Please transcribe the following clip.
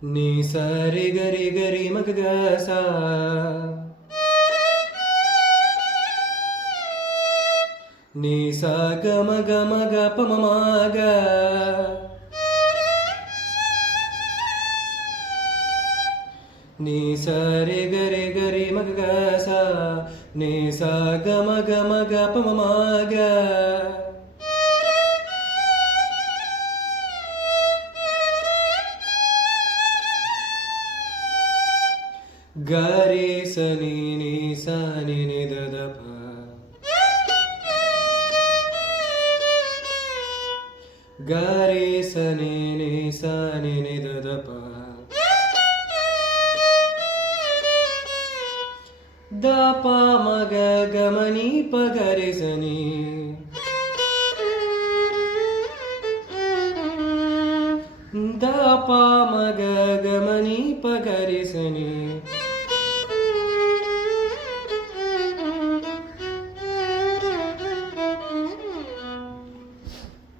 ni sa re ga re ma ga ga sa ni sa ga ma ga pa ma ga ni sa re ga re ma ga ga sa ni sa ga ma ga pa ma ga ga re sa ni da da pa ga re sa ni da da pa da pa ma ga ga ma ni pa ga re sa ni da pa ma ga ga ma ni pa ga re sa ni